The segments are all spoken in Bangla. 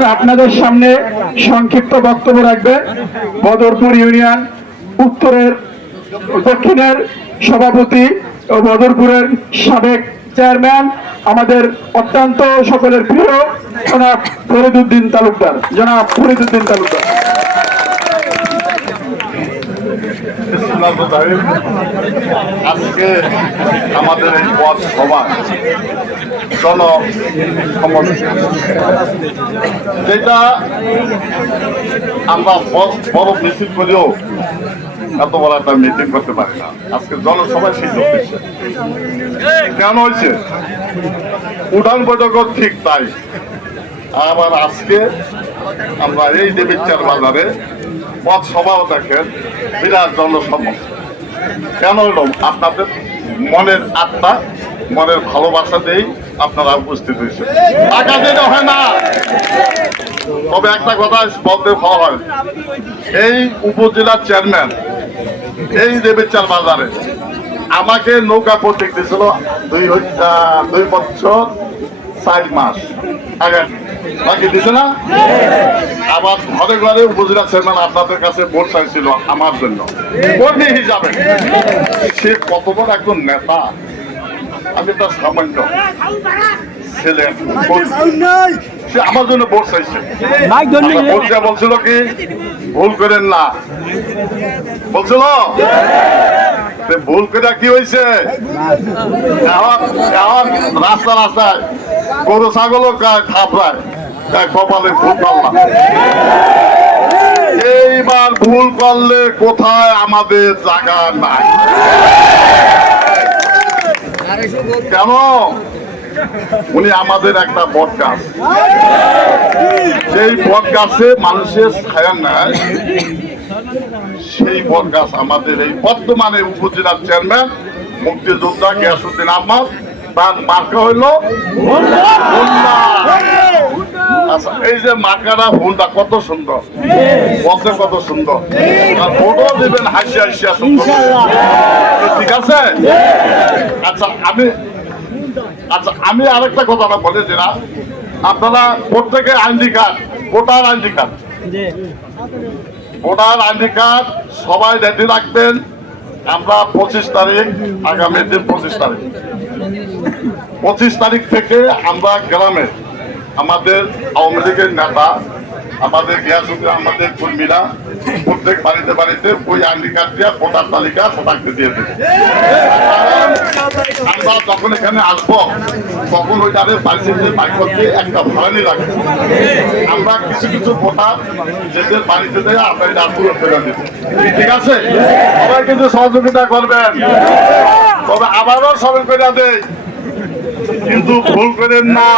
এখন আপনাদের সামনে সংক্ষিপ্ত বক্তব্য রাখবেন বদরপুর ইউনিয়ন উত্তরের দক্ষিণের সভাপতি ও বদরপুরের সাবেক চেয়ারম্যান, আমাদের অত্যন্ত সকলের প্রিয় জনাব ফরিদউদ্দিন তালুকদার। আজকে আমাদের এই পথ সভা যেটা আমরা বড় মিছিল করেও এত বড় একটা মিটিং করতে পারি না। আজকে জনসভায় সিদ্ধান্ত হয়েছে। কেন হয়েছে? উঠান বৈঠক ঠিক তাই। আবার আজকে আমরা এই দেবীচার বাজারে পথ সভাও দেখেন, বিরাট জনসভা। কেন হলো? আপনাদের মনের আত্মা, মনের ভালোবাসাতেই আপনারা উপস্থিত হয়েছে। টাকা দিতে হয় না। তবে একটা কথা বলতে হয়, এই উপজেলার চেয়ারম্যান এই দেবীচার বাজারে আমাকে নৌকা প্রতীক দিয়েছিল 2 বছর 4 মাস আগে। বাকি দিছে না? আবার ঘরে ঘরে উপজেলা চেয়ারম্যান আপনাদের কাছে ভোট চাইছিল আমার জন্য কর্মী হিসাবে। সে কত বড় একজন নেতা, আমি তার সামান্য ছেলে। সে আমার জন্য ভোট চাইছে। বলছিল কি ভুল করেন না, বলছিল ভুল করে কি হয়েছে? রাস্তায় গরু ছাগল থাপড়ায় কপালে ভুল করলাম। এইবার ভুল করলে কোথায় আমাদের জায়গা নাই। কেন? উনি আমাদের একটা বট গাছ, সেই বট গাছে মানুষের ছায়া নেয়। সেই বট গাছ আমাদের এই বর্তমানে উপজেলার চেয়ারম্যান মুক্তিযোদ্ধা গিয়াসউদ্দিন আহমদ, তার মার্কা হইল আচ্ছা। এই যে মার্কাটা হুন্ডা কত সুন্দর, বলতে কত সুন্দর, আর ফটো দেবেন হাসিয়া হাসিয়া সুন্দর, ঠিক আছে? আচ্ছা আমি আরেকটা কথা বলে যে আপনারা প্রত্যেকে ID card, voter ID card সবাই রেডি রাখবেন। আমরা 25 তারিখ, আগামী দিন 25 তারিখ থেকে আমরা গ্রামে আমাদের আওয়ামী লীগের নেতা, আমাদের গিয়াসউদ্দিন, আমাদের কর্মীরা প্রত্যেক বাড়িতে বাড়িতে ওই আইডি কার্ড দিয়ে ভোটার তালিকা সবাইকে দিয়ে দেবে। আমরা যখন এখানে আসবো তখন ওই তাদের বাড়িতে বাইক করতে একটা ভাড়ানি লাগবে। আমরা কিছু ভোটার যেদের বাড়িতে দেয় আমরা এটা পুরো ফেলে দিব, ঠিক আছে? সবাই কিন্তু সহযোগিতা করবেন। তবে আবারও সবাই করে দেয়, কিন্তু ভুল করেন না,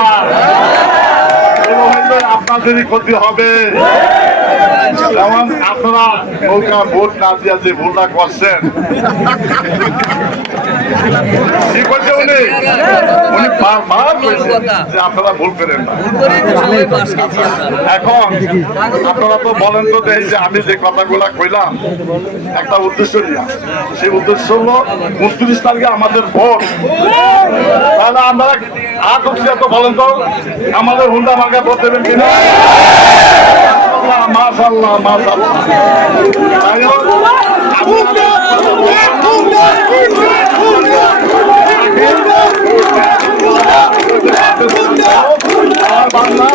আপনাদেরই ক্ষতি হবে। যেমন আপনারা নৌকা ভোট না দিয়া যে ভুলটা করছেন, কি করছে উনি বারবার যে আপনারা ভুল করেন না। এখন আপনারা তো বলেন তো যে আমি যে কথাগুলা কইলাম একটা উদ্দেশ্য নিয়ে, সেই উদ্দেশ্য হলো 29 তারিখে আমাদের ভোট। তাহলে আপনারা তো বলেন তো আমাদের হুন্ডা মার্কা ভোট দেবেন কিনা? মাশাআল্লাহ মাশাআল্লাহ। বাংলা